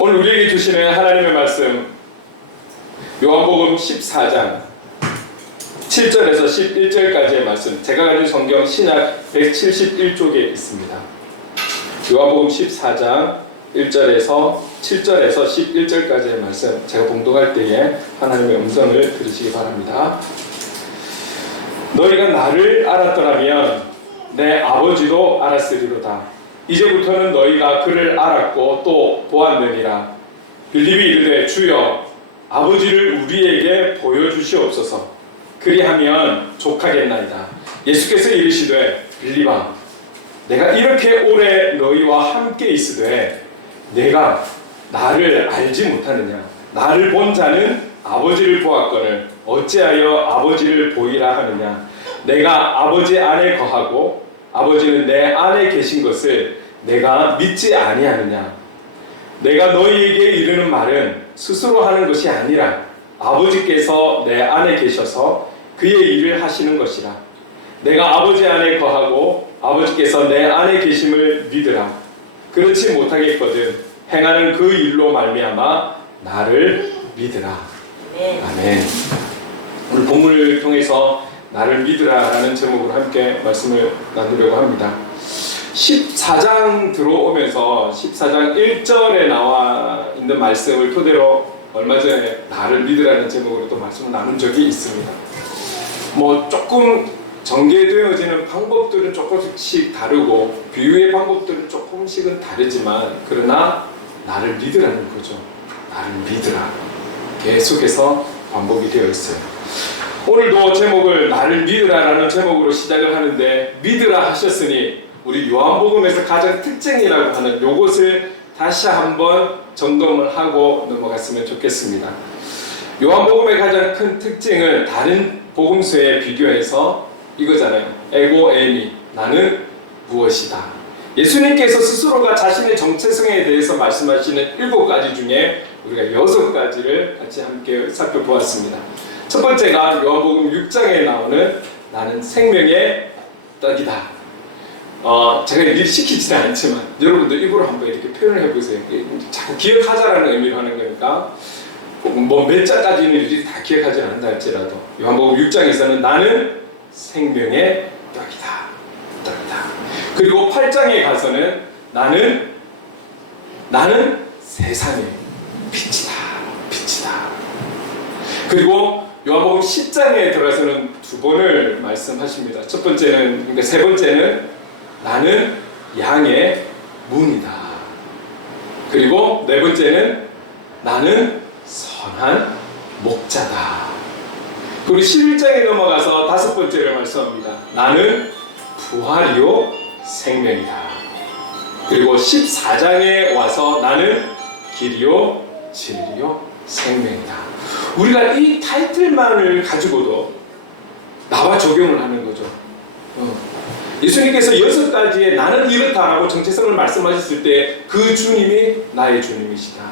오늘 우리에게 주시는 하나님의 말씀 요한복음 14장 7절에서 11절까지의 말씀, 제가 가진 성경 신약 171쪽에 있습니다. 요한복음 14장 1절에서 7절에서 11절까지의 말씀, 제가 봉독할 때에 하나님의 음성을 들으시기 바랍니다. 너희가 나를 알았더라면 내 아버지도 알았으리로다. 이제부터는 너희가 그를 알았고 또 보았느니라. 빌립이 이르되 주여 아버지를 우리에게 보여주시옵소서. 그리하면 족하겠나이다. 예수께서 이르시되 빌립아, 내가 이렇게 오래 너희와 함께 있으되 내가 나를 알지 못하느냐? 나를 본 자는 아버지를 보았거늘 어찌하여 아버지를 보이라 하느냐? 내가 아버지 안에 거하고 아버지는 내 안에 계신 것을 내가 믿지 아니하느냐? 내가 너희에게 이르는 말은 스스로 하는 것이 아니라 아버지께서 내 안에 계셔서 그의 일을 하시는 것이라. 내가 아버지 안에 거하고 아버지께서 내 안에 계심을 믿으라. 그렇지 못하겠거든 행하는 그 일로 말미암아 나를 믿으라. 아멘. 오늘 본문을 통해서 나를 믿으라라는 제목으로 함께 말씀을 나누려고 합니다. 14장 들어오면서 14장 1절에 나와 있는 말씀을 토대로 얼마 전에 나를 믿으라는 제목으로 또 말씀을 나눈 적이 있습니다. 조금 전개되어지는 방법들은 조금씩 다르고 비유의 방법들은 조금씩은 다르지만 그러나 나를 믿으라는 거죠. 나를 믿으라. 계속해서 반복이 되어 있어요. 오늘도 제목을 나를 믿으라라는 제목으로 시작을 하는데, 믿으라 하셨으니 우리 요한복음에서 가장 특징이라고 하는 요것을 다시 한번 점검을 하고 넘어갔으면 좋겠습니다. 요한복음의 가장 큰 특징은 다른 복음서에 비교해서 이거잖아요. 에고 에미, 나는 무엇이다. 예수님께서 스스로가 자신의 정체성에 대해서 말씀하시는 7가지 중에 우리가 6가지를 같이 함께 살펴보았습니다. 첫 번째가 요한복음 6장에 나오는 나는 생명의 떡이다. 제가 미리 시키지는 않지만 여러분도 입으로 한번 이렇게 표현을 해보세요. 자꾸 기억하자라는 의미로 하는 거니까 몇 자까지는 일일이 다 기억하지 않는다 할지라도 요한복음 6장에서는 나는 생명의 떡이다. 그리고 8장에 가서는 나는 세상의 빛이다. 그리고 요한복음 10장에 들어가서는 2번을 말씀하십니다. 첫 번째는, 그러니까 세 번째는 나는 양의 문이다. 그리고 네 번째는 나는 선한 목자다. 그리고 11장에 넘어가서 5번째를 말씀합니다. 나는 부활이요 생명이다. 그리고 14장에 와서 나는 길이요 진리요 생명이다. 우리가 이 타이틀만을 가지고도 나와 적용을 하는 거죠. 예수님께서 6가지의 나는 이렇다라고 정체성을 말씀하셨을 때 그 주님이 나의 주님이시다.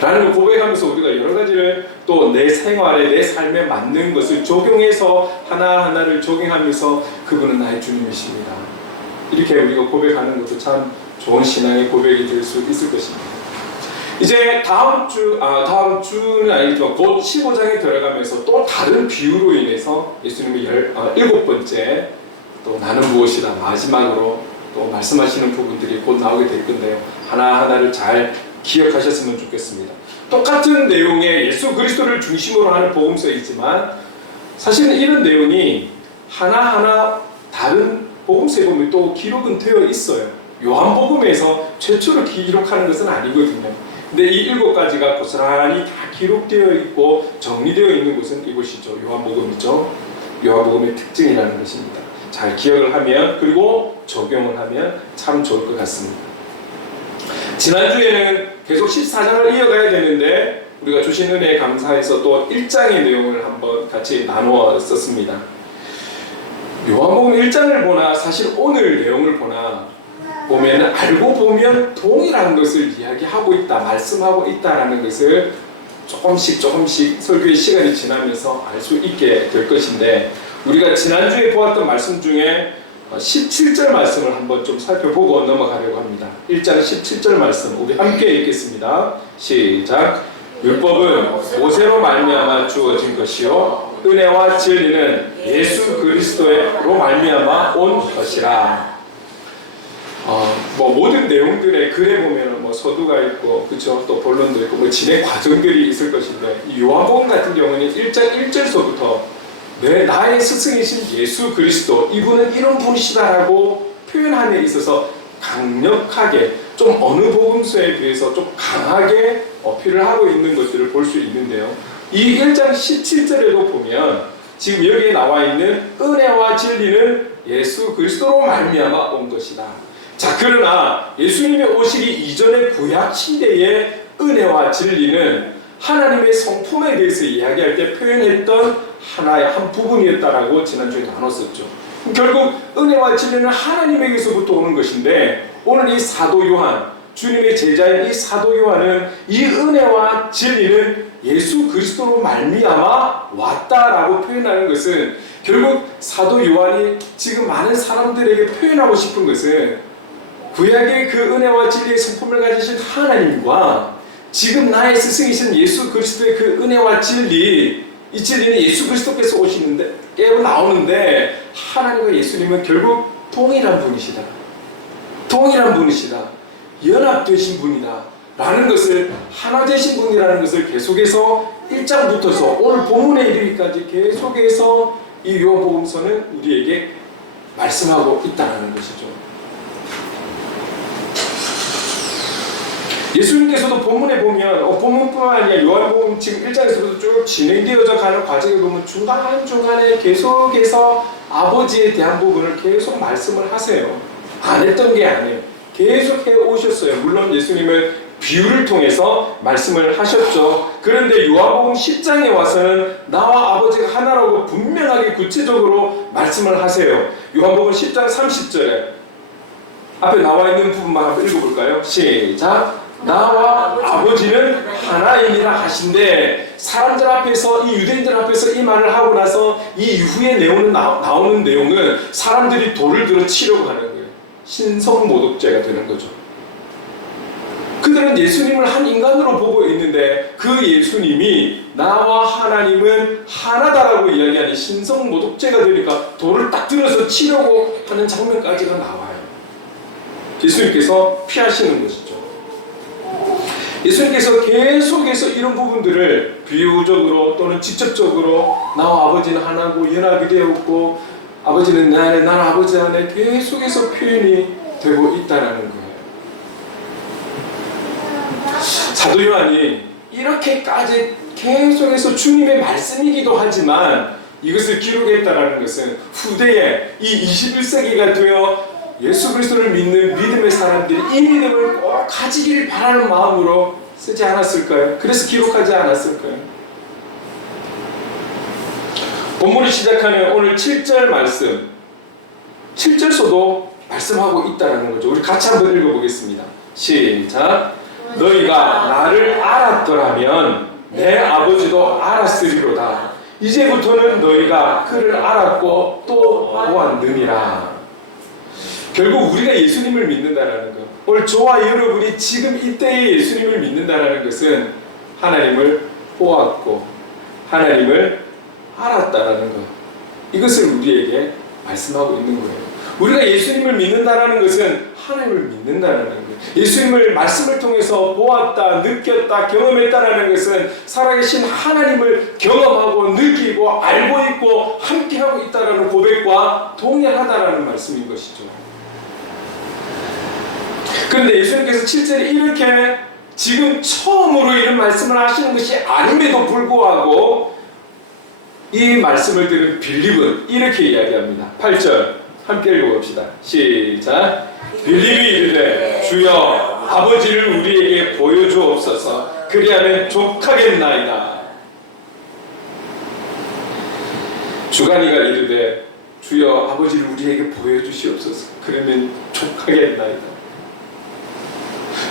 라는 걸 고백하면서 우리가 여러 가지를 또 내 생활에, 내 삶에 맞는 것을 적용해서 하나하나를 적용하면서 그분은 나의 주님이십니다. 이렇게 우리가 고백하는 것도 참 좋은 신앙의 고백이 될 수 있을 것입니다. 이제 다음 주는 아니지만 곧 15장에 들어가면서 또 다른 비유로 인해서 예수님이 7번째 또 나는 무엇이다 마지막으로 또 말씀하시는 부분들이 곧 나오게 될 건데요. 하나하나를 잘 기억하셨으면 좋겠습니다. 똑같은 내용의 예수 그리스도를 중심으로 하는 복음서이지만 사실은 이런 내용이 하나하나 다른 복음서에 보면 또 기록은 되어 있어요. 요한복음에서 최초로 기록하는 것은 아니거든요. 근데 이 7가지가 고스란히 다 기록되어 있고 정리되어 있는 곳은 이곳이죠. 요한복음이죠. 요한복음의 특징이라는 것입니다. 잘 기억을 하면 그리고 적용을 하면 참 좋을 것 같습니다. 지난주에는 계속 14장을 이어가야 되는데 우리가 주신 은혜에 감사해서 또 1장의 내용을 한번 같이 나누었었습니다. 요한복음 1장을 보나 사실 오늘 내용을 보면 알고 보면 동일한 것을 이야기하고 있다, 말씀하고 있다라는 것을 조금씩 설교의 시간이 지나면서 알 수 있게 될 것인데, 우리가 지난주에 보았던 말씀 중에 17절 말씀을 한번 좀 살펴보고 넘어가려고 합니다. 1장 17절 말씀 우리 함께 읽겠습니다. 시작. 율법은 모세로 말미암아 주어진 것이요 은혜와 진리는 예수 그리스도로 말미암아 온 것이라. 모든 내용들의 글에 보면은 서두가 있고, 그렇죠? 또 본론도 있고, 진행 과정들이 있을 것인데, 이 요한복음 같은 경우는 1장 1절서부터 나의 스승이신 예수 그리스도, 이분은 이런 분이시다라고 표현함에 있어서 강력하게, 좀 어느 복음서에 비해서 좀 강하게 어필을 하고 있는 것들을 볼 수 있는데요. 이 1장 17절에도 보면 지금 여기에 나와 있는 은혜와 진리는 예수 그리스도로 말미암아 온 것이다. 자, 그러나 예수님이 오시기 이전의 구약 시대의 은혜와 진리는 하나님의 성품에 대해서 이야기할 때 표현했던 하나의 한 부분이었다라고 지난주에 나눴었죠. 결국 은혜와 진리는 하나님에게서부터 오는 것인데, 오늘 이 사도 요한, 주님의 제자인 이 사도 요한은 이 은혜와 진리는 예수 그리스도로 말미암아 왔다라고 표현하는 것은, 결국 사도 요한이 지금 많은 사람들에게 표현하고 싶은 것은 구약의 그 은혜와 진리의 성품을 가지신 하나님과 지금 나의 스승이신 예수 그리스도의 그 은혜와 진리, 이 진리는 예수 그리스도께서 오시는데 깨어 나오는데, 하나님과 예수님은 결국 동일한 분이시다, 동일한 분이시다, 연합되신 분이다 라는 것을, 하나 되신 분이라는 것을 계속해서 1장부터서 오늘 본문에 이르기까지 계속해서 이 요한복음서는 우리에게 말씀하고 있다는 것이죠. 예수님께서도 본문에 보면, 본문뿐만 아니라 요한복음 지금 1장에서부터 쭉 진행되어져 가는 과정에 보면 중간중간에 계속해서 아버지에 대한 부분을 계속 말씀을 하세요. 안 했던 게 아니에요. 계속 해 오셨어요. 물론 예수님은 비유를 통해서 말씀을 하셨죠. 그런데 요한복음 10장에 와서는 나와 아버지가 하나라고 분명하게 구체적으로 말씀을 하세요. 요한복음 10장 30절에 앞에 나와 있는 부분만 한번 읽어볼까요? 시작. 나와 아버지는 하나이니라 하신데, 사람들 앞에서, 이 유대인들 앞에서 이 말을 하고 나서 이 이후에 나오는 내용은 사람들이 돌을 들어 치려고 하는 거예요. 신성모독죄가 되는 거죠. 그들은 예수님을 한 인간으로 보고 있는데, 그 예수님이 나와 하나님은 하나다라고 이야기하니 신성모독죄가 되니까 돌을 딱 들어서 치려고 하는 장면까지가 나와요. 예수님께서 피하시는 것이죠. 예수님께서 계속해서 이런 부분들을 비유적으로 또는 직접적으로 나와 아버지는 하나고 연합이 되었고 아버지는 내 안에 나는 아버지 안에 계속해서 표현이 되고 있다는 거예요. 사도 요한이 이렇게까지 계속해서 주님의 말씀이기도 하지만 이것을 기록했다는 것은 후대에 이 21세기가 되어 예수 그리스도를 믿는 믿음의 사람들이 이 믿음을 꼭 가지기를 바라는 마음으로 쓰지 않았을까요? 그래서 기록하지 않았을까요? 본문이 시작하는 오늘 7절 말씀, 7절서도 말씀하고 있다는 거죠. 우리 같이 한번 읽어보겠습니다. 시작. 너희가 나를 알았더라면 내 아버지도 알았으리로다. 이제부터는 너희가 그를 알았고 또 보았느니라. 결국 우리가 예수님을 믿는다는 것, 오늘 저와 여러분이 지금 이때에 예수님을 믿는다는 것은 하나님을 보았고 하나님을 알았다는 것, 이것을 우리에게 말씀하고 있는 거예요. 우리가 예수님을 믿는다는 것은 하나님을 믿는다는 거예요. 예수님을 말씀을 통해서 보았다, 느꼈다, 경험했다는 것은 살아계신 하나님을 경험하고 느끼고 알고 있고 함께하고 있다는 고백과 동일하다는 말씀인 것이죠. 그런데 예수님께서 7절에 이렇게 지금 처음으로 이런 말씀을 하시는 것이 아님에도 불구하고 이 말씀을 들은 빌립은 이렇게 이야기합니다. 8절 함께 읽어봅시다. 시작. 빌립이 이르되 주여 아버지를 우리에게 보여주옵소서. 그리하면 족하겠나이다. 주간이가 이르되 주여 아버지를 우리에게 보여주시옵소서. 그러면 족하겠나이다.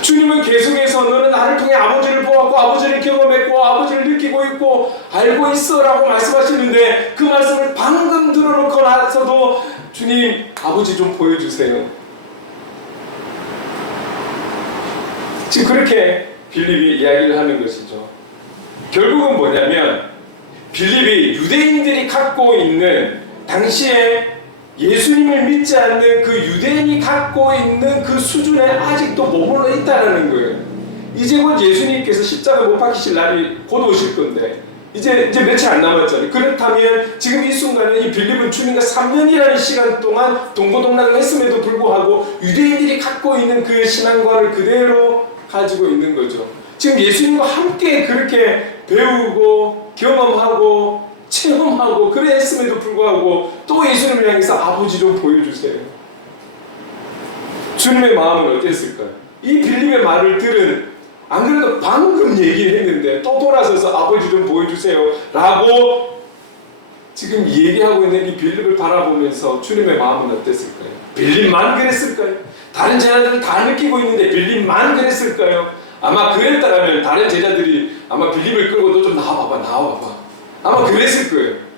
주님은 계속해서 너는 나를 통해 아버지를 보았고 아버지를 경험했고 아버지를 느끼고 있고 알고 있어 라고 말씀하시는데, 그 말씀을 방금 들어놓고 와서도 주님 아버지 좀 보여주세요. 지금 그렇게 빌립이 이야기를 하는 것이죠. 결국은 뭐냐면 빌립이 유대인들이 갖고 있는 당시에 예수님을 믿지 않는 그 유대인이 갖고 있는 그 수준에 아직도 머물러 있다는 거예요. 이제 곧 예수님께서 십자가 못 박히실 날이 곧 오실 건데 이제 며칠 안 남았잖아요. 그렇다면 지금 이 순간에 이 빌립은 주님과 3년이라는 시간 동안 동고동락을 했음에도 불구하고 유대인들이 갖고 있는 그 신앙관을 그대로 가지고 있는 거죠. 지금 예수님과 함께 그렇게 배우고 경험하고 체험하고 그래 했음에도 불구하고 또 예수님을 향해서 아버지 좀 보여주세요. 주님의 마음은 어땠을까요? 이 빌립의 말을 들은, 안 그래도 방금 얘기를 했는데 또 돌아서서 아버지 좀 보여주세요 라고 지금 얘기하고 있는 이 빌립을 바라보면서 주님의 마음은 어땠을까요? 빌립만 그랬을까요? 다른 제자들은 다 느끼고 있는데 빌립만 그랬을까요? 아마 그랬다면 다른 제자들이 아마 빌립을 끌고 너 좀 나와봐봐 아마 그랬을 거예요.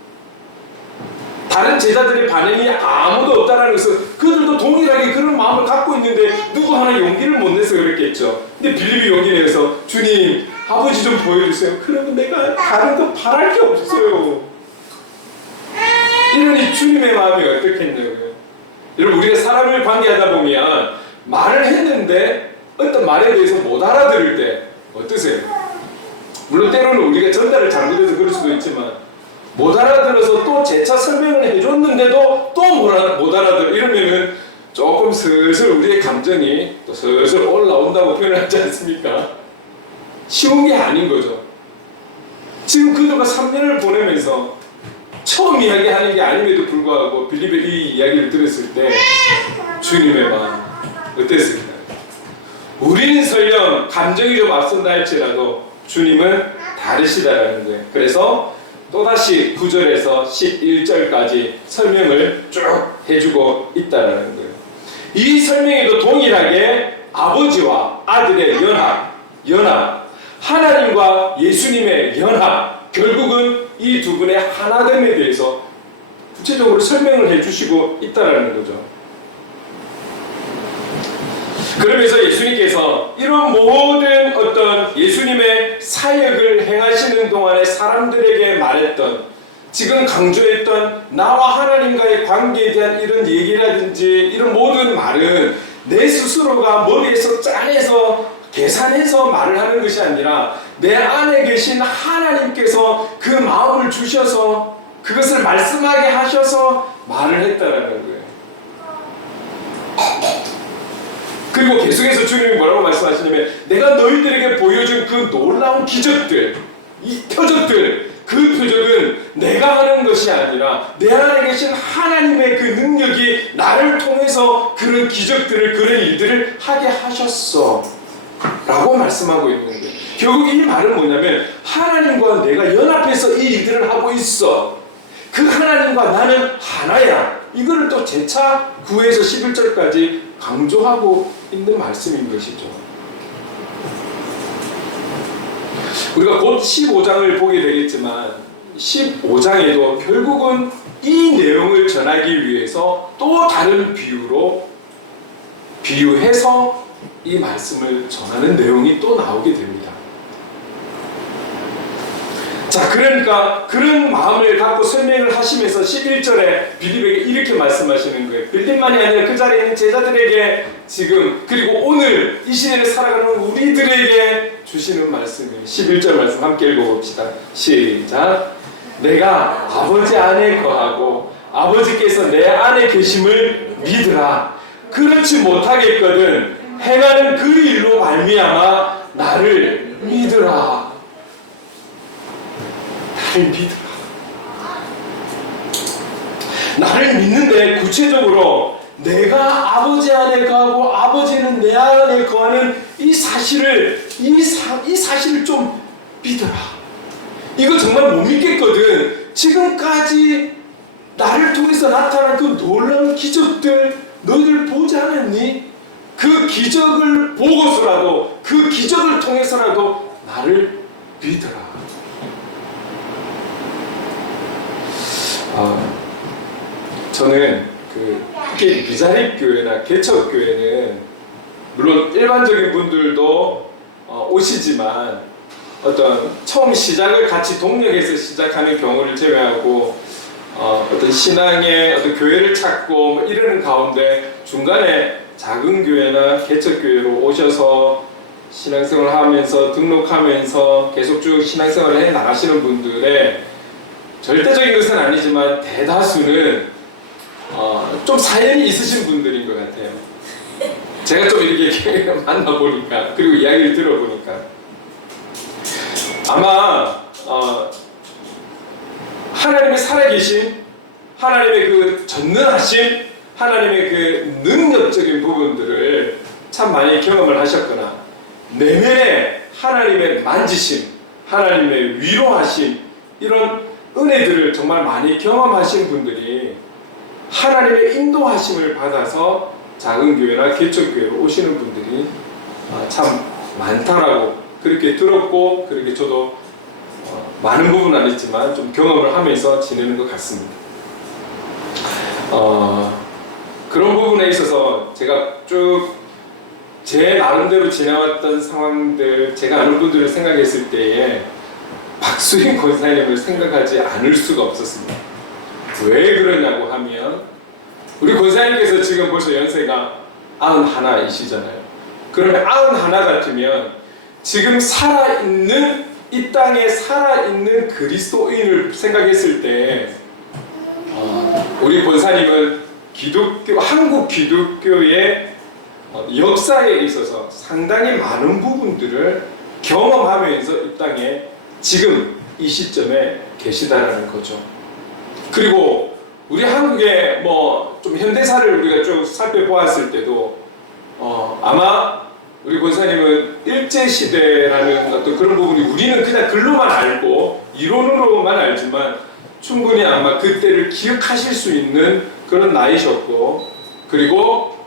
다른 제자들의 반응이 아무도 없다는 것은 그들도 동일하게 그런 마음을 갖고 있는데 누구 하나 용기를 못 내서 그랬겠죠. 근데 빌립이 용기 내서 주님 아버지 좀 보여주세요. 그러면 내가 다른 거 바랄 게 없어요. 이러니 주님의 마음이 어떻겠냐고요. 여러분 우리가 사람을 관계하다 보면 말을 했는데 어떤 말에 대해서 못 알아들을 때 어떠세요? 물론 때로는 우리가 전달을 잘못해서 그럴 수도 있지만 못 알아들어서 또 재차 설명을 해줬는데도 또 못 알아들어 이러면은 조금 슬슬 우리의 감정이 또 슬슬 올라온다고 표현하지 않습니까? 쉬운 게 아닌 거죠. 지금 그들과 3년을 보내면서 처음 이야기하는 게 아님에도 불구하고 빌립의 이 이야기를 들었을 때 주님의 마음 어땠습니까? 우리는 설령 감정이 좀 앞선다 할지라도 주님은 다르시다라는 거예요. 그래서 또다시 9절에서 11절까지 설명을 쭉 해주고 있다라는 거예요. 이 설명에도 동일하게 아버지와 아들의 연합, 하나님과 예수님의 연합, 결국은 이 두 분의 하나됨에 대해서 구체적으로 설명을 해주시고 있다라는 거죠. 그러면서 예수님께서 이런 모든 어떤 예수님의 사역을 행하시는 동안에 사람들에게 말했던, 지금 강조했던 나와 하나님과의 관계에 대한 이런 얘기라든지 이런 모든 말은 내 스스로가 머리에서 짜내서 계산해서 말을 하는 것이 아니라 내 안에 계신 하나님께서 그 마음을 주셔서 그것을 말씀하게 하셔서 말을 했다라는 거예요. 그리고 계속해서 주님이 뭐라고 말씀하시냐면 내가 너희들에게 보여준 그 놀라운 기적들, 이 표적들, 그 표적은 내가 하는 것이 아니라 내 안에 계신 하나님의 그 능력이 나를 통해서 그런 기적들을, 그런 일들을 하게 하셨어 라고 말씀하고 있는 거예요. 결국 이 말은 뭐냐면 하나님과 내가 연합해서 이 일들을 하고 있어. 그 하나님과 나는 하나야. 이거를 또 재차 9에서 11절까지 강조하고 있는 말씀인 것이죠. 우리가 곧 15장을 보게 되겠지만 15장에도 결국은 이 내용을 전하기 위해서 또 다른 비유해서 이 말씀을 전하는 내용이 또 나오게 됩니다. 자, 그러니까 그런 마음을 갖고 설명을 하시면서 11절에 빌립에게 이렇게 말씀하시는 거예요. 빌립만이 아니라 그 자리에 있는 제자들에게 지금, 그리고 오늘 이 시대를 살아가는 우리들에게 주시는 말씀이에요. 11절 말씀 함께 읽어봅시다. 시작. 내가 아버지 안에 거하고 아버지께서 내 안에 계심을 믿으라. 그렇지 못하겠거든 행하는 그 일로 말미암아 나를 믿으라. 나를 믿으라. 나를 믿는데 구체적으로 내가 아버지 안에 거하고 아버지는 내 안에 거하는 이 사실을 좀 믿어라. 이거 정말 못 믿겠거든. 지금까지 나를 통해서 나타난 그 놀라운 기적들 너희들 보지 않았니? 그 기적을 보고서라도, 그 기적을 통해서라도 나를 믿어라. 저는 특히 비자립교회나 개척교회는 물론 일반적인 분들도 오시지만 어떤 처음 시작을 같이 동력해서 시작하는 경우를 제외하고 어떤 신앙의 어떤 교회를 찾고 뭐 이러는 가운데 중간에 작은 교회나 개척교회로 오셔서 신앙생활을 하면서 등록하면서 계속 쭉 신앙생활을 해 나가시는 분들의 절대적인 것은 아니지만 대다수는 좀 사연이 있으신 분들인 것 같아요. 제가 좀 이렇게 만나보니까 그리고 이야기를 들어보니까 아마 하나님의 살아계심, 하나님의 그 전능하심, 하나님의 그 능력적인 부분들을 참 많이 경험을 하셨거나 내면에 하나님의 만지심, 하나님의 위로하심 이런 은혜들을 정말 많이 경험하신 분들이 하나님의 인도하심을 받아서 작은 교회나 개척교회로 오시는 분들이 참 많다라고 그렇게 들었고 그렇게 저도 많은 부분은 아니지만 좀 경험을 하면서 지내는 것 같습니다. 그런 부분에 있어서 제가 쭉 제 나름대로 지나왔던 상황들 제가 아는 분들을 생각했을 때에 박수인 권사님을 생각하지 않을 수가 없었습니다. 왜 그러냐고 하면 우리 권사님께서 지금 벌써 연세가 91이시잖아요. 그러면 91 같으면 지금 살아있는 이 땅에 살아있는 그리스도인을 생각했을 때 우리 권사님은 한국 기독교의 역사에 있어서 상당히 많은 부분들을 경험하면서 이 땅에 지금 이 시점에 계시다라는 거죠. 그리고 우리 한국의 좀 현대사를 우리가 쭉 살펴보았을 때도 아마 우리 권사님은 일제시대라는 어떤 그런 부분이 우리는 그냥 글로만 알고 이론으로만 알지만 충분히 아마 그때를 기억하실 수 있는 그런 나이셨고 그리고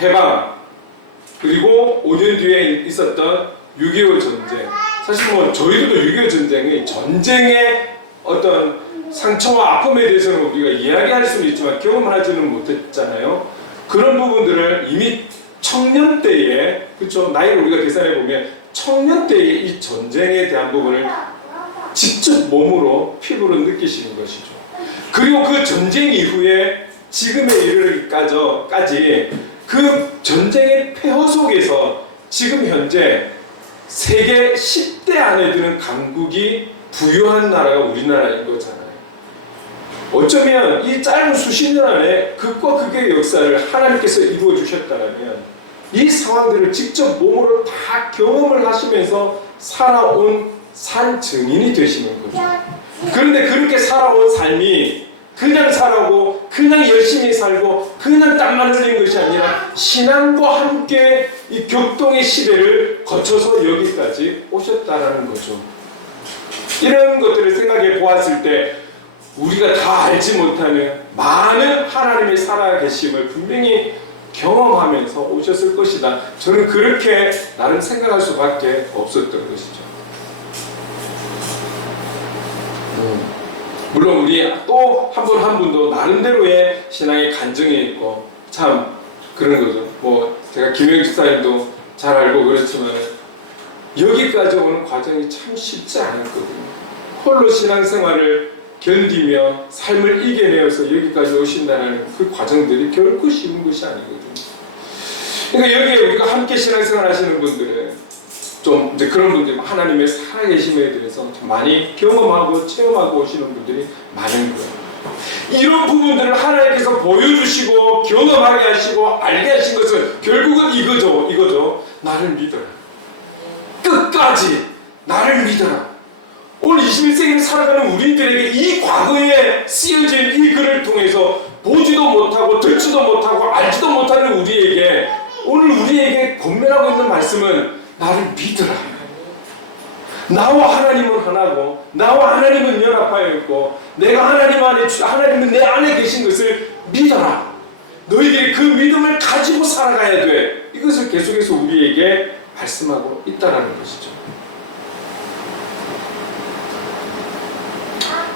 해방 그리고 5년 뒤에 있었던 6.25 전쟁 사실 저희들도 6.25 전쟁이 전쟁의 어떤 상처와 아픔에 대해서는 우리가 이야기할 수는 있지만 경험을 하지는 못했잖아요. 그런 부분들을 이미 청년 때에 그렇죠 나이를 우리가 계산해 보면 청년 때에 이 전쟁에 대한 부분을 직접 몸으로 피부로 느끼시는 것이죠. 그리고 그 전쟁 이후에 지금에 이르기까지 그 전쟁의 폐허 속에서 지금 현재 세계 10대 안에 드는 강국이 부유한 나라가 우리나라인 거잖아요. 어쩌면 이 짧은 수십 년 안에 극과 극의 역사를 하나님께서 이루어 주셨다면 이 상황들을 직접 몸으로 다 경험을 하시면서 살아온 산 증인이 되시는 거죠. 그런데 그렇게 살아온 삶이 그냥 살아고 그냥 열심히 살고 그냥 땀만 흘린 것이 아니라 신앙과 함께 이 격동의 시대를 거쳐서 여기까지 오셨다라는 거죠. 이런 것들을 생각해 보았을 때 우리가 다 알지 못하는 많은 하나님의 살아계심을 분명히 경험하면서 오셨을 것이다. 저는 그렇게 나름 생각할 수밖에 없었던 것이죠. 물론 우리 또 한 분 한 분도 나름대로의 신앙의 간증이 있고 참 그런 거죠. 제가 김영익 집사님도 잘 알고 그렇지만 여기까지 오는 과정이 참 쉽지 않았거든요. 홀로 신앙생활을 견디며 삶을 이겨내어서 여기까지 오신다는 그 과정들이 결코 쉬운 것이 아니거든요. 그러니까 여기에 우리가 함께 신앙생활 하시는 분들은 좀 이제 그런 분들이 하나님의 살아계심에 대해서 좀 많이 경험하고 체험하고 오시는 분들이 많은 거예요. 이런 부분들을 하나님께서 보여주시고 경험하게 하시고 알게 하신 것은 결국은 이거죠. 나를 믿어라. 끝까지 나를 믿어라. 오늘 21세기를 살아가는 우리들에게 이 과거에 쓰여진 이 글을 통해서 보지도 못하고 듣지도 못하고 알지도 못하는 우리에게 오늘 우리에게 권면하고 있는 말씀은 나를 믿어라. 나와 하나님은 하나고 나와 하나님은 연합하여 있고 내가 하나님은 내 안에 계신 것을 믿어라. 너희들이 그 믿음을 가지고 살아가야 돼. 이것을 계속해서 우리에게 말씀하고 있다는 것이죠.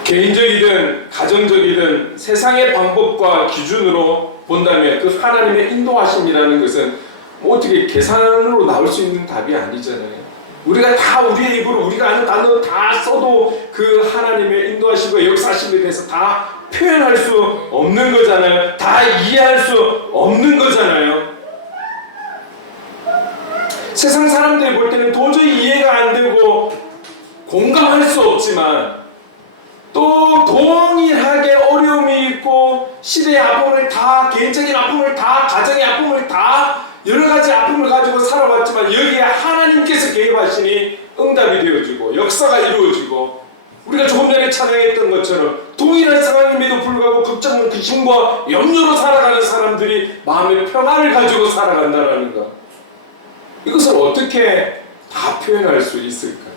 개인적이든 가정적이든 세상의 방법과 기준으로 본다면 그 하나님의 인도하심이라는 것은 뭐 어떻게 계산으로 나올 수 있는 답이 아니잖아요. 우리가 다 우리의 입으로 우리가 아는 단어 다 써도 그 하나님의 인도하심과 역사심에 대해서 다 표현할 수 없는 거잖아요. 다 이해할 수 없는 거잖아요. 세상 사람들이 볼 때는 도저히 이해가 안 되고 공감할 수 없지만 또 동일하게 어려움이 있고 시대의 아픔을 다, 개인적인 아픔을 다, 가정의 아픔을 다, 여러 가지 아픔을 가지고 살아왔지만 여기에 하나님께서 개입하시니 응답이 되어지고 역사가 이루어지고 우리가 조금 전에 찬양했던 것처럼 동일한 상황임에도 불구하고 걱정과 근심과 염려로 살아가는 사람들이 마음의 평안을 가지고 살아간다는 것, 이것을 어떻게 다 표현할 수 있을까요?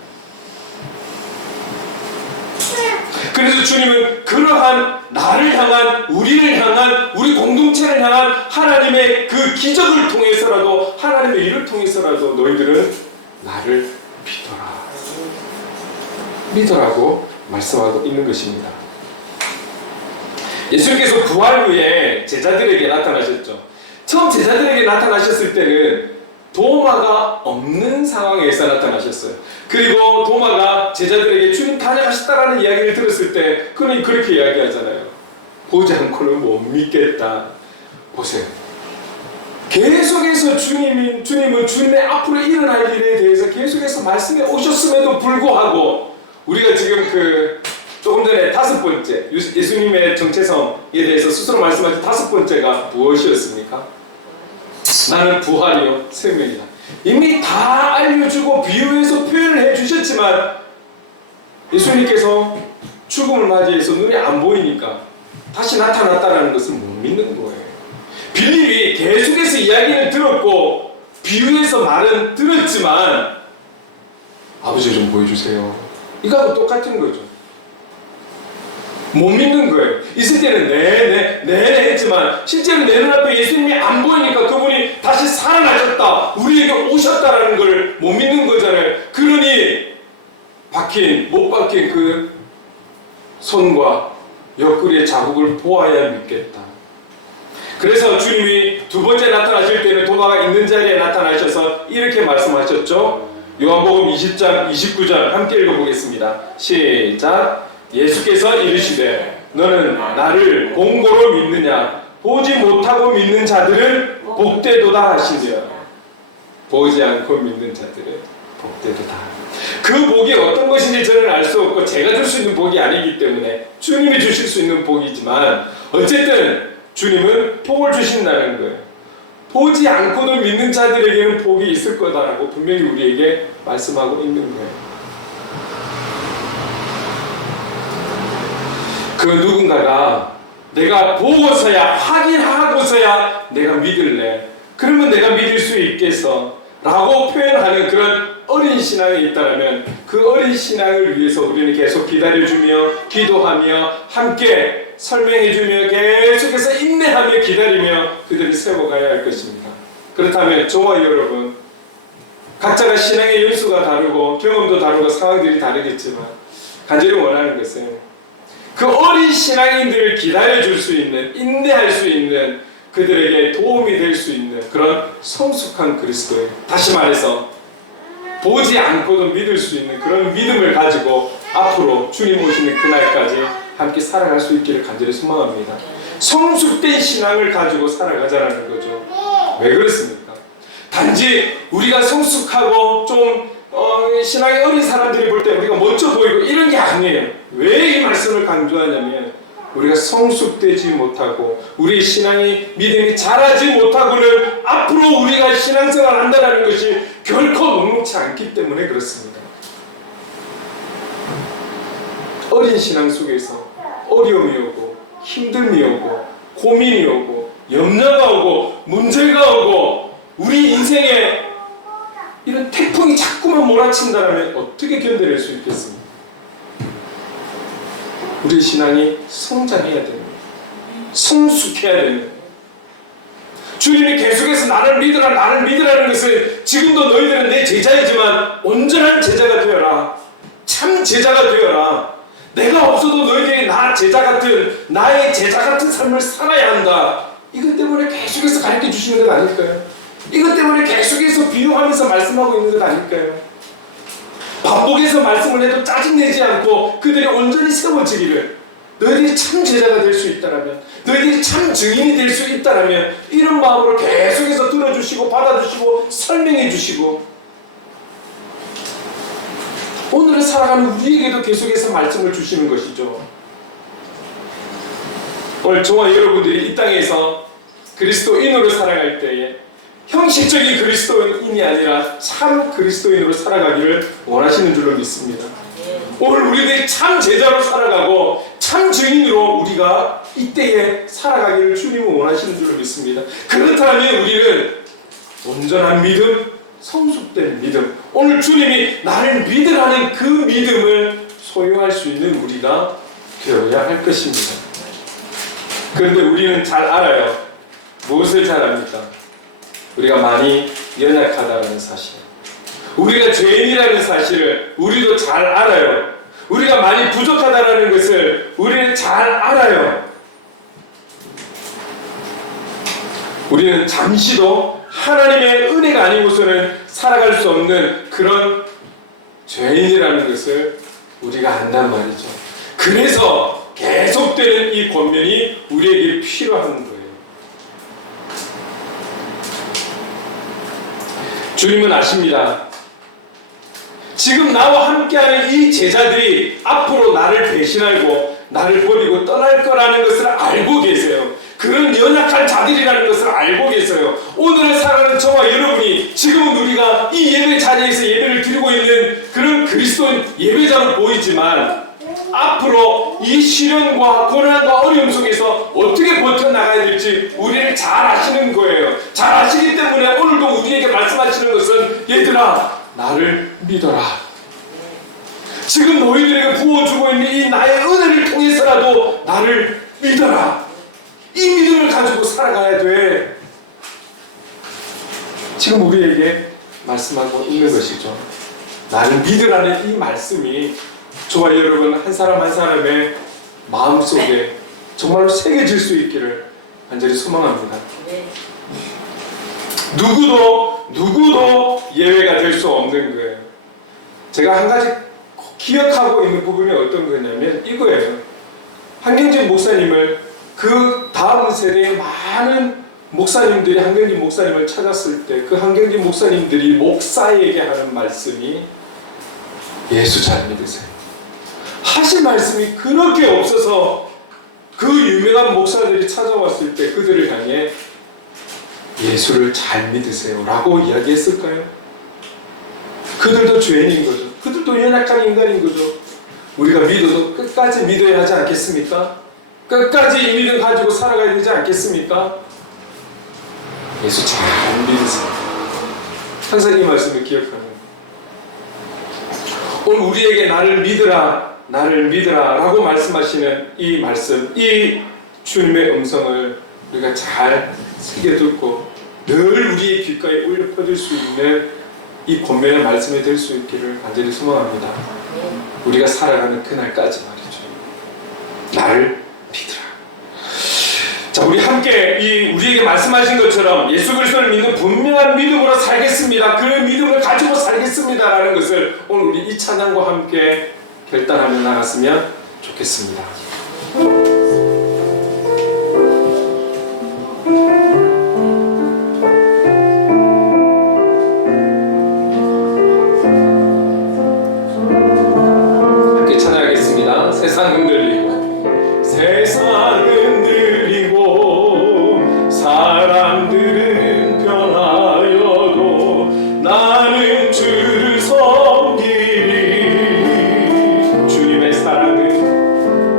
그래서 주님은 그러한 나를 향한, 우리를 향한, 우리 공동체를 향한 하나님의 그 기적을 통해서라도, 하나님의 일을 통해서라도 너희들은 나를 믿어라고 말씀하고 있는 것입니다. 예수님께서 부활 후에 제자들에게 나타나셨죠. 처음 제자들에게 나타나셨을 때는 도마가 없는 상황에서 나타나셨어요. 그리고 도마가 제자들에게 주님 다녀가셨다라는 이야기를 들었을 때 그는 그렇게 이야기하잖아요. 보지 않고는 못 믿겠다. 보세요. 계속해서 주님은 주님의 앞으로 일어날 일에 대해서 계속해서 말씀해 오셨음에도 불구하고 우리가 지금 조금 전에 5번째 예수님의 정체성에 대해서 스스로 말씀하신 5번째가 무엇이었습니까? 나는 부활이요 생명이다. 이미 다 알려주고 비유해서 표현을 해주셨지만 예수님께서 죽음을 맞이해서 눈이 안 보이니까 다시 나타났다는 것을 못 믿는 거예요. 빌립이 계속해서 이야기는 들었고 비유해서 말은 들었지만 아버지 좀 보여주세요. 이거하고 똑같은 거죠. 못 믿는 거예요. 있을 때는 네 했지만 실제로 내 눈앞에 예수님이 안 보이니까 그분이 다시 살아나셨다, 우리에게 오셨다라는 걸 못 믿는 거잖아요. 그러니 못 박힌 그 손과 옆구리의 자국을 보아야 믿겠다. 그래서 주님이 두 번째 나타나실 때는 도마가 있는 자리에 나타나셔서 이렇게 말씀하셨죠. 요한복음 20장 29절 함께 읽어보겠습니다. 시작. 예수께서 이르시되 너는 나를 본고로 믿느냐? 보지 못하고 믿는 자들은 복되도다 하시며 보지 않고 믿는 자들은 복되도다. 그 복이 어떤 것인지 저는 알 수 없고 제가 줄 수 있는 복이 아니기 때문에 주님이 주실 수 있는 복이지만 어쨌든 주님은 복을 주신다는 거예요. 보지 않고도 믿는 자들에게는 복이 있을 거다라고 분명히 우리에게 말씀하고 있는 거예요. 그 누군가가 내가 보고서야, 확인하고서야 내가 믿을래, 그러면 내가 믿을 수 있겠어 라고 표현하는 그런 어린 신앙이 있다면 그 어린 신앙을 위해서 우리는 계속 기다려주며 기도하며 함께 설명해주며 계속해서 인내하며 기다리며 그들을 세워가야 할 것입니다. 그렇다면 저와 여러분 각자가 신앙의 연수가 다르고 경험도 다르고 상황들이 다르겠지만 간절히 원하는 것은 그 어린 신앙인들을 기다려줄 수 있는, 인내할 수 있는, 그들에게 도움이 될 수 있는 그런 성숙한 그리스도의, 다시 말해서 보지 않고도 믿을 수 있는 그런 믿음을 가지고 앞으로 주님 오시는 그날까지 함께 살아갈 수 있기를 간절히 소망합니다. 성숙된 신앙을 가지고 살아가자는 거죠. 왜 그렇습니까? 단지 우리가 성숙하고 좀 신앙이 어린 사람들이 볼 때 우리가 멋져 보이고 이런 게 아니에요. 왜 이 말씀을 강조하냐면 우리가 성숙되지 못하고 우리 신앙이 믿음이 자라지 못하고는 앞으로 우리가 신앙생활을 한다는 것이 결코 녹록지 않기 때문에 그렇습니다. 어린 신앙 속에서 어려움이 오고 힘듦이 오고 고민이 오고 염려가 오고 문제가 오고 우리 인생에 이런 태풍이 자꾸만 몰아친다면 어떻게 견뎌낼 수 있겠습니까? 우리 신앙이 성장해야 됩니다. 성숙해야 됩니다. 주님이 계속해서 나를 믿으라는 것을 지금도 너희들은 내 제자이지만 온전한 제자가 되어라. 참 제자가 되어라. 내가 없어도 너희들이 나의 제자 같은 삶을 살아야 한다. 이것 때문에 계속해서 가르쳐 주시는 것 아닐까요? 이것 때문에 계속해서 비유하면서 말씀하고 있는 것 아닐까요? 반복해서 말씀을 해도 짜증내지 않고 그들이 온전히 세워지기를, 너희들이 참 제자가 될 수 있다라면, 너희들이 참 증인이 될 수 있다라면, 이런 마음으로 계속해서 들어주시고 받아주시고 설명해 주시고, 오늘을 살아가는 우리에게도 계속해서 말씀을 주시는 것이죠. 오늘 저와 여러분들이 이 땅에서 그리스도인으로 살아갈 때에 형식적인 그리스도인이 아니라 참 그리스도인으로 살아가기를 원하시는 줄로 믿습니다. 오늘 우리들이 참 제자로 살아가고 참 증인으로 우리가 이때에 살아가기를 주님은 원하시는 줄로 믿습니다. 그렇다면 우리는 온전한 믿음, 성숙된 믿음, 오늘 주님이 나를 믿으라는 그 믿음을 소유할 수 있는 우리가 되어야 할 것입니다. 그런데 우리는 잘 알아요. 무엇을 잘 압니까? 우리가 많이 연약하다는 사실, 우리가 죄인이라는 사실을 우리도 잘 알아요. 우리가 많이 부족하다는 것을 우리는 잘 알아요. 우리는 잠시도 하나님의 은혜가 아니고서는 살아갈 수 없는 그런 죄인이라는 것을 우리가 안단 말이죠. 그래서 계속되는 이 권면이 우리에게 필요한 거예요. 주님은 아십니다. 지금 나와 함께하는 이 제자들이 앞으로 나를 배신하고 나를 버리고 떠날 거라는 것을 알고 계세요. 그런 연약한 자들이라는 것을 알고 계세요. 오늘을 살아가는 저와 여러분이 지금은 우리가 이 예배 자리에서 예배를 드리고 있는 그런 그리스도인 예배자로 보이지만, 앞으로 이 시련과 고난과 어려움 속에서 어떻게 버텨나가야 될지 우리를 잘 아시는 거예요. 잘 아시기 때문에 오늘도 우리에게 말씀하시는 것은, 얘들아, 나를 믿어라. 지금 너희들에게 부어주고 있는 이 나의 은혜를 통해서라도 나를 믿어라. 이 믿음을 가지고 살아가야 돼. 지금 우리에게 말씀하고 있는 것이죠. 나를 믿으라는 이 말씀이 저와 여러분 한 사람 한 사람의 마음속에 정말로 새겨질 수 있기를 간절히 소망합니다. 누구도 예외가 될 수 없는 거예요. 제가 한 가지 꼭 기억하고 있는 부분이 어떤 거냐면 이거예요. 한경진 목사님을, 그 다음 세대의 많은 목사님들이 한경진 목사님을 찾았을 때 그 한경진 목사님들이 목사에게 하는 말씀이 예수 잘 믿으세요. 하신 말씀이 그렇게 없어서 그 유명한 목사들이 찾아왔을 때 그들을 향해 예수를 잘 믿으세요 라고 이야기했을까요? 그들도 죄인인 거죠. 그들도 연약한 인간인 거죠. 우리가 믿어도 끝까지 믿어야 하지 않겠습니까? 끝까지 이 믿음 가지고 살아가야 되지 않겠습니까? 예수 잘 믿으세요. 항상 이 말씀을 기억하는, 오늘 우리에게 나를 믿으라 라고 말씀하시는 이 말씀, 이 주님의 음성을 우리가 잘 새겨듣고 늘 우리의 귓가에 울려 퍼질 수 있는 이 권면의 말씀이 될 수 있기를 간절히 소망합니다. 우리가 살아가는 그날까지 말이죠. 나를 믿으라. 자, 우리 함께 우리에게 말씀하신 것처럼 예수 그리스도를 믿는 분명한 믿음으로 살겠습니다. 그 믿음을 가지고 살겠습니다 라는 것을 오늘 우리 이 찬양과 함께 결단하며 나갔으면 좋겠습니다. 함께 찬양하겠습니다. 세상 흔들리고 사람들은 변하여도 나는 주를 섬기리. 주님의 사랑은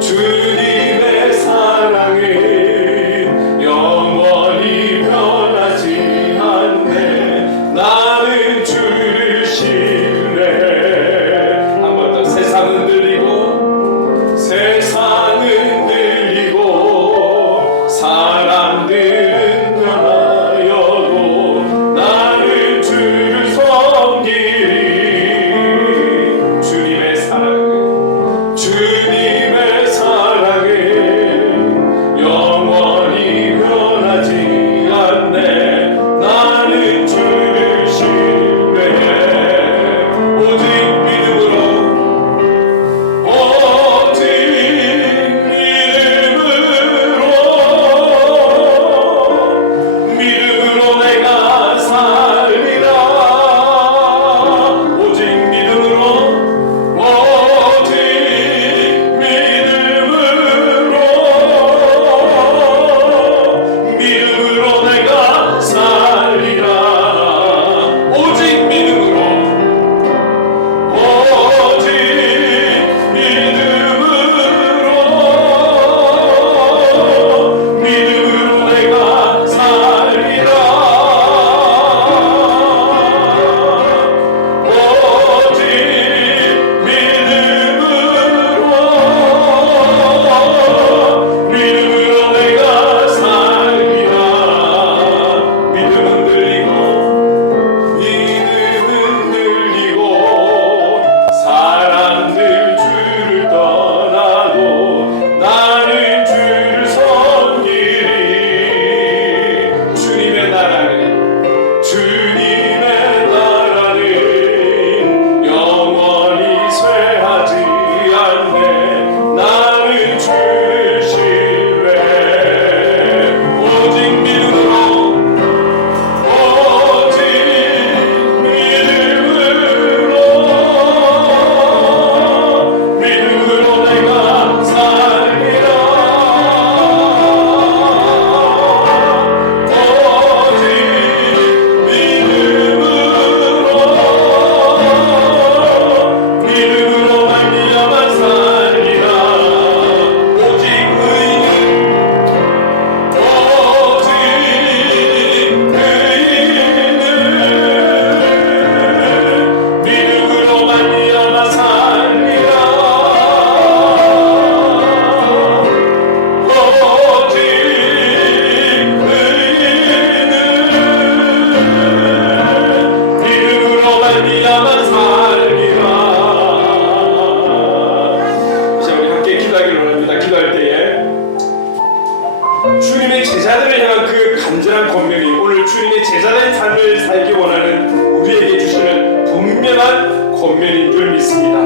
주님의 제자들을 향한 그 간절한 권면이 오늘 주님의 제자된 삶을 살기 원하는 우리에게 주시는 분명한 권면인 줄 믿습니다.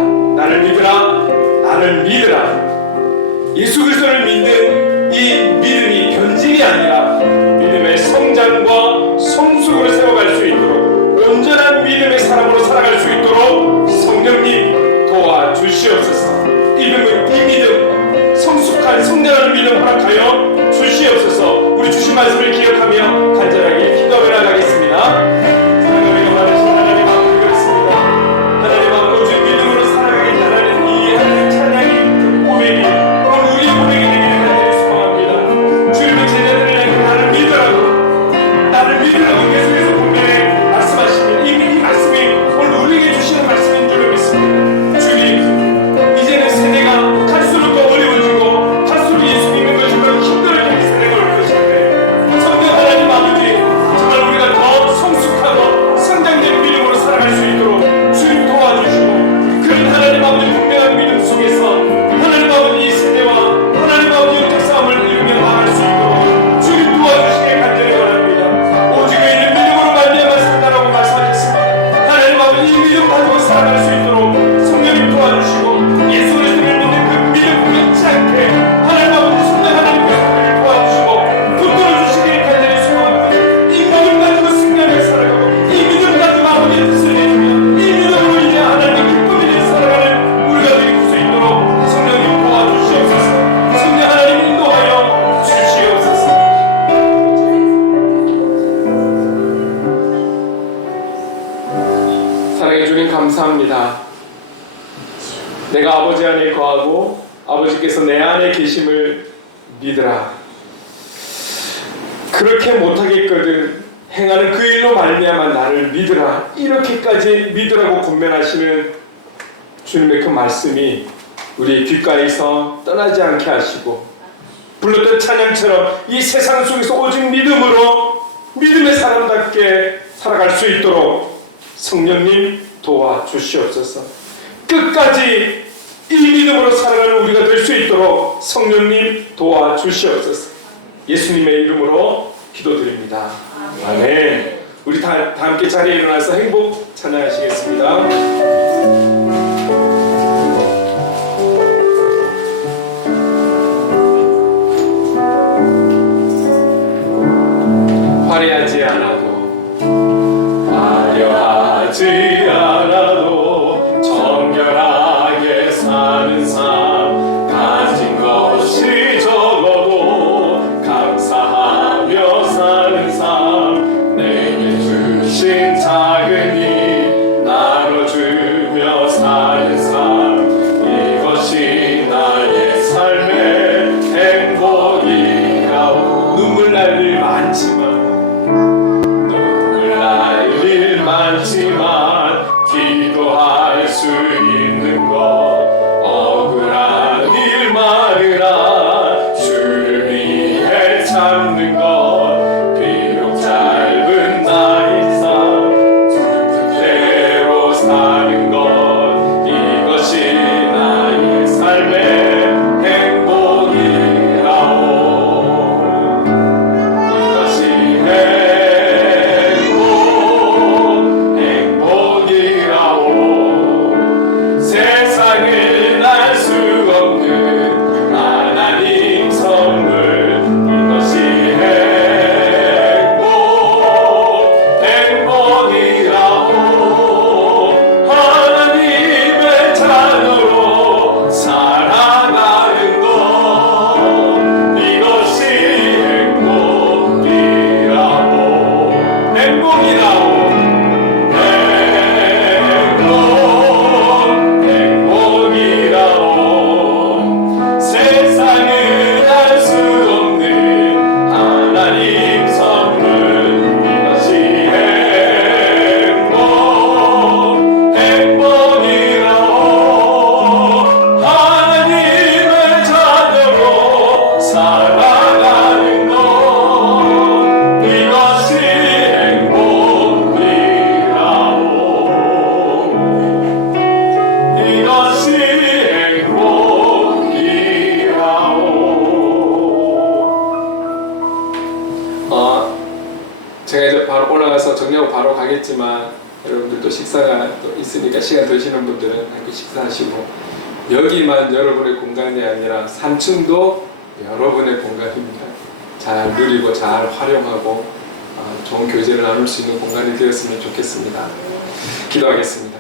나를 믿으라, 나를 믿으라. 예수 그리스도를 믿는 이 믿음이 변질이 아니라 믿음의 성장과 성숙으로 세워갈 수 있도록 온전한 믿음의 사람으로 살아갈 수 있도록 성령님 도와주시옵소서. 이 믿음, 성숙한 성장하는 믿음 허락하여 주시옵소서. 우리 주신 말씀을 기억하며 간절하게 기도하며 나가겠습니다. 사랑하며 많으신 하나님 아버지 그렇습니다. 하나님 아버지 믿음으로 살아가겠다는 이 하나님 찬양이 그 고백이 오늘 우리의 고백이 되기를 간절히 소망합니다. 주님의 제자들을 향해 나를 믿으라고 계속해서 분명히 말씀하시는 이 말씀이 오늘 우리에게 주시는 말씀인 줄 믿습니다. 주님, 이제는 세대가 갈수록 더 어려워지고 갈수록 예수 믿는 것이 더 힘들어지는 세대가 올 것인데 성령 하나님 아버지 정말 우리가 더 성숙하고 성장된 믿음으로 살아갈 수 있도록 주님 도와주시고 그런 하나님 아버지 분명한 믿음 속에서 하나님 아버지 이 세대와 하나님 아버지 영적 싸움을 이루며 나아갈 수 있도록 주님 도와주시길 간절히 원합니다. 오직 있는 믿음으로 말미암아 산다라고 말씀하셨습니다. 하나님 아버지 이 믿음 가지고 살아갈 수 있도록 성령님 도와주시고 예수 그리스도를 믿는 그 믿음 변치 않게 하나님 아버지 성령 하나님께서 우리를 도와주시고 붙들어 주시길 간절히 소망합니다. 이 믿음 가지고 승리하며 살아가고 이 믿음 가지고 아버지의 뜻을 내주며 이 믿음으로 인해 하나님의 기쁨이 되어 살아가는 우리가 될 수 있도록 성령님 도와주시옵소서. 성령 하나님 인도하여 주시옵소서. 사랑해 주님 감사합니다. 내가 아버지 안에 거하고 아버지께서 내 안에 계심을 믿으라. 그렇게 못하겠거든 행하는 그 일로 말미암아 나를 믿으라. 이렇게까지 믿으라고 권면하시는 주님의 그 말씀이 우리 귓가에서 떠나지 않게 하시고 불렀던 찬양처럼 이 세상 속에서 오직 믿음으로 믿음의 사람답게 살아갈 수 있도록 성령님 도와주시옵소서. 끝까지 이 믿음으로 살아가는 우리가 될 수 있도록 성령님 도와주시옵소서. 예수님의 이름으로 기도드립니다. 아멘. 우리 다 함께 자리에 일어나서 행복 찬양하시겠습니다. 화려하지 않아도 정결하게 사는 삶 가진 것이 적어도 감사하며 사는 삶 내게 주신 작은 일 나눠주며 사는 삶 이것이 나의 삶의 행복이라오. 눈물 날 일 많지만 기도할 수 있는 것 억울한 일 많으나 주를 위해 참는 것 비록 짧은 나의 삶 뜻대로 사는 것 이것이 나의 삶의 행복이라오. 이것이 세상을 알 수 없는 하나님 선물 이것이 제가 이제 바로 올라가서 정리하고 바로 가겠지만 여러분들도 식사가 또 있으니까 시간 되시는 분들은 함께 식사하시고 여기만 여러분의 공간이 아니라 3층도 여러분의 공간입니다. 잘 누리고 잘 활용하고 좋은 교제를 나눌 수 있는 공간이 되었으면 좋겠습니다. 기도하겠습니다.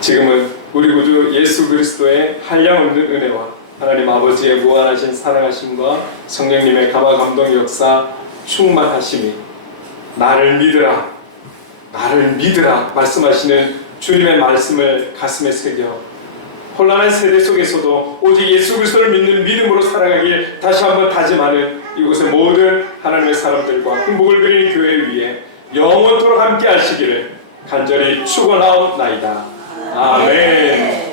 지금은 우리 구주 예수 그리스도의 한량없는 은혜와 하나님 아버지의 무한하신 사랑하심과 성령님의 감화 감동 역사 충만하심이 나를 믿으라 나를 믿으라 말씀하시는 주님의 말씀을 가슴에 새겨 혼란한 세대 속에서도 오직 예수 그리스도를 믿는 믿음으로 살아가길 다시 한번 다짐하는 이곳의 모든 하나님의 사람들과 행복을 그리는 교회 위에 영원토록 함께 하시기를 간절히 축원하옵나이다. 아멘.